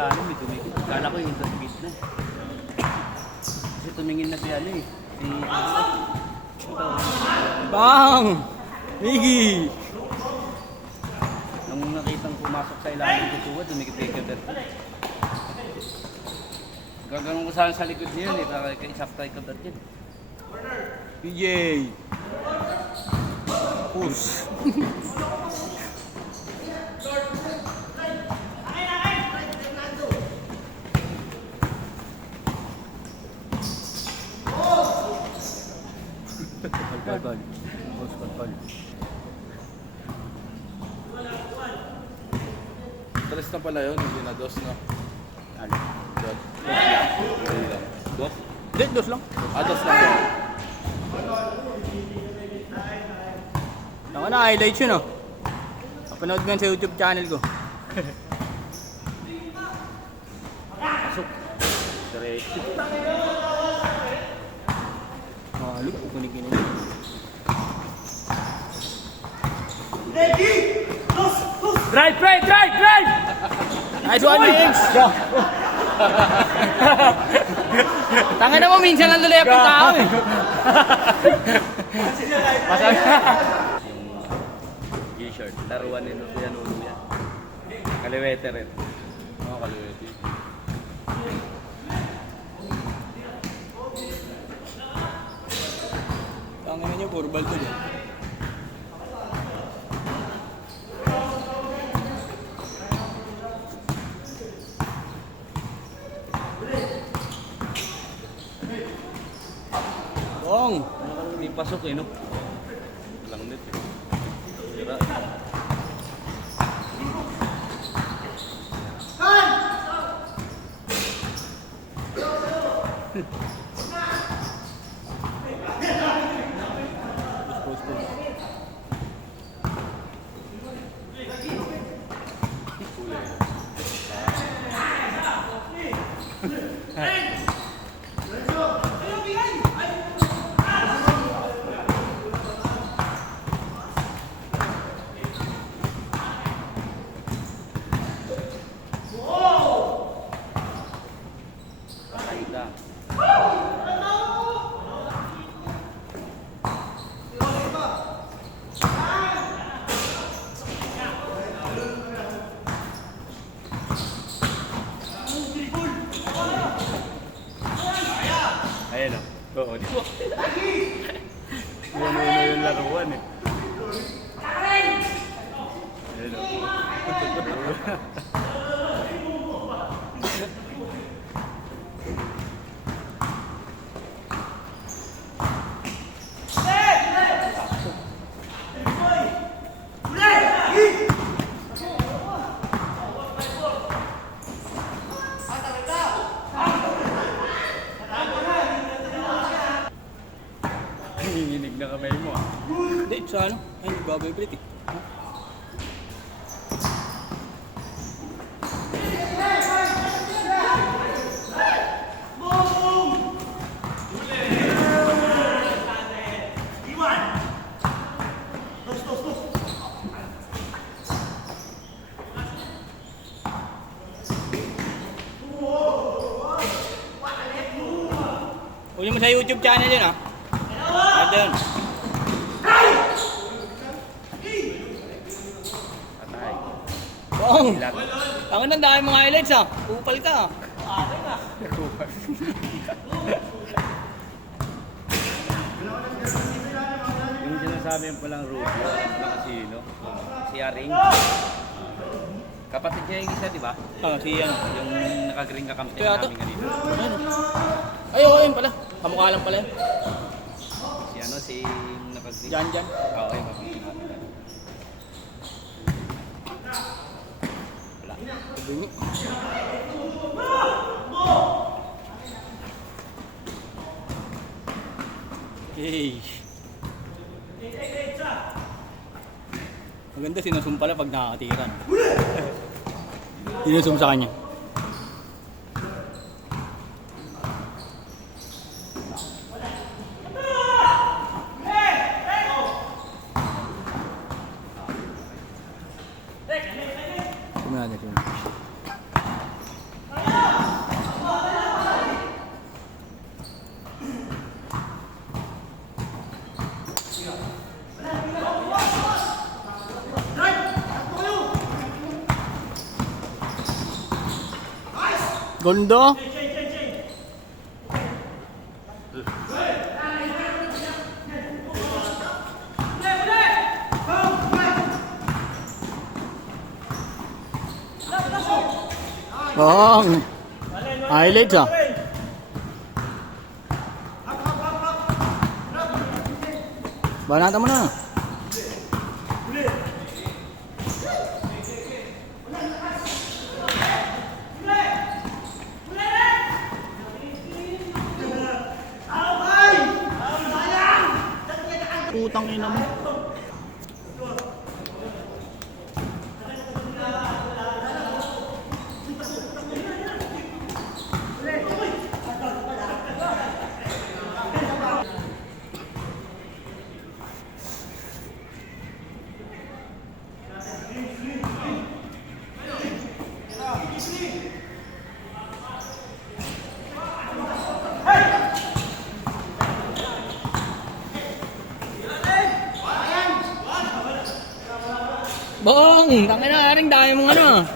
ilalim, may tumingin. Kala ko yung interbeat na. Kasi tumingin na si ano eh. Ito. Bang! Miggy! Nung nakitang pumasok sa ilalim ng tuwa, tumingin kay Kaberto. Gagawin ko sana sa likod niya yun eh, para kay Isakta kay Kaberto yun. PJ! Push! Pal. Push, pal. Tres na pala yun, hindi na dos na. Ano? Dos. Dos? Hindi, dos lang. Dos lang yun. Tama na, highlights yun oh. Napanood ko yun sa YouTube channel ko. Pasok. Diretso. Mahalo, kukunin yun. Drive! Nice one, Mings! Tangin na mo, minsan lang tuloy ang tao eh. Yung G-shirt, laruan ni Kuya Nuno yan. Kaliwete rin. Oo, kaliwete. Tangin na nyo, purbal to eh. Bong! May pasok eh, no? Lang net eh. Sira. Ayan o. Oo, di ba? Yan na yung laruan eh. Ayan o. Nanginginig na kamay mo ah. Hindi, sa ano? Ay, nagbabibrate eh. Uli mo sa YouTube channel yun ah. Ayun. Patay. Bong! Ilag. Ang nang dahil mga highlights ah. Upal ka ah. Yung sinasabi yung palang Rubio, na kasino, si Aring. Kapatid niya yung isa, di ba? Ah, si ano. Yung nakagreen kakampi Kaya to. namin kanina. Ayun. Ay, oo, yun pala. Kamukha lang pala yun. Si ano, si nakagreen. Jan. Oo, yung kapatid namin. Wala. Bunyi. Hey. Maganda sinusum pala pag nakakatiran. Sinusum sa kanya. Kumana siya. Gondo. Bong. Highlights ah. Banata mo na. Putang ina mo. Bong, tangin na, aring dahil mong ano.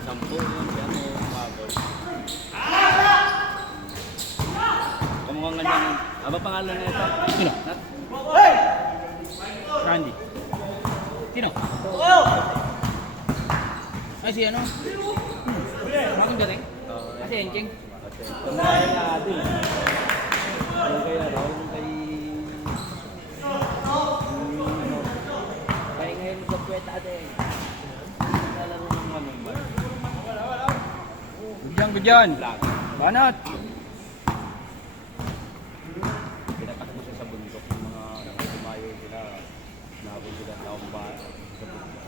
Sampo yun, kaya mo umabot. Kamukhang ganyan. Aba pangalan na ito? Sino? Nat? Randy. Sino? Ay, si ano? Bakit galing? Kasi Encheng. Kumain natin. Ano kaya raw? Kay... Kaya ngayon sa puwet natin. Nalaro ng manong ba? Good yan. Banat. Pinatakbo siya sa bundok ng mga tumayo sila. Nabot sila sa umba. Sa bundok.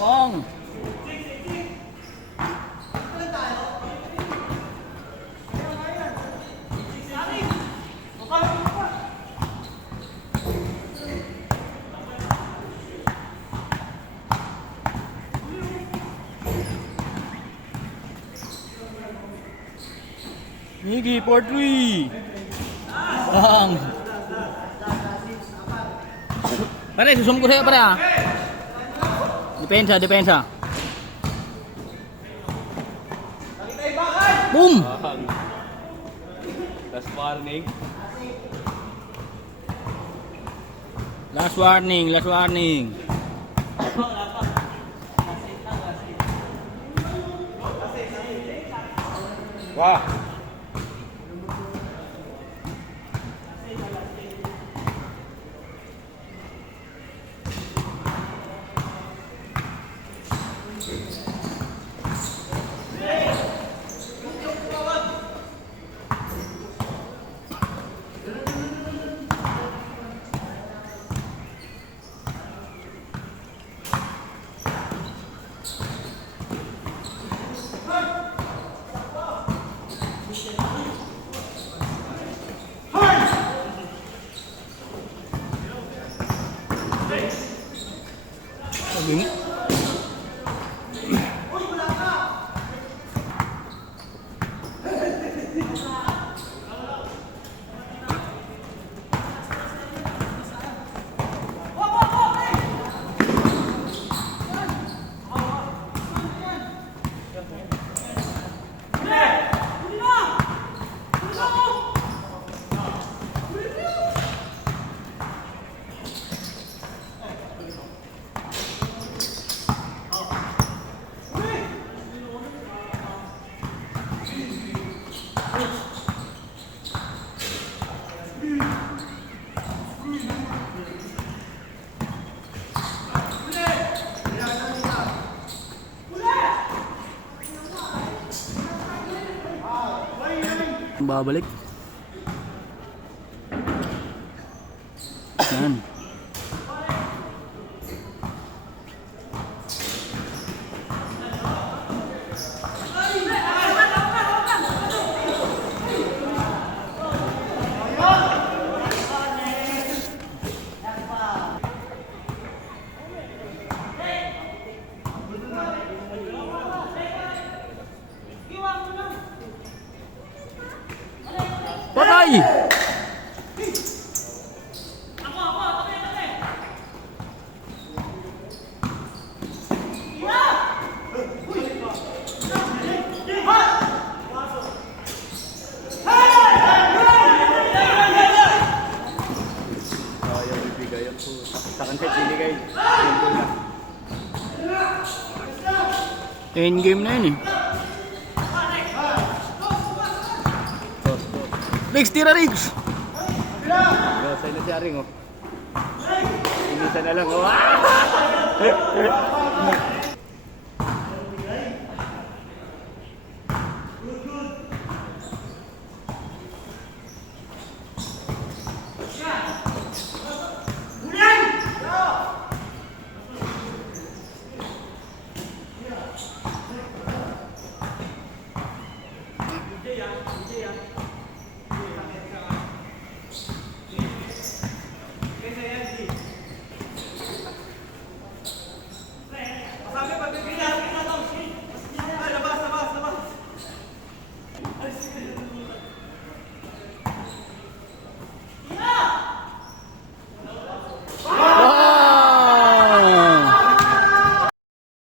Bong. Miggy, 4-3. Bong. Pare, susumbong ko sa'yo pare ah. Depensa, depensa. Boom! Last warning. Last warning, last warning. Wah! Babalik. Yan. Patay! Ayaw ibigay ang puta. Sa kanya binigay. Simple na. Endgame na yun eh. Riggs, tira Riggs! Sa'yo na si Aring, oh. Inisa na lang, oh.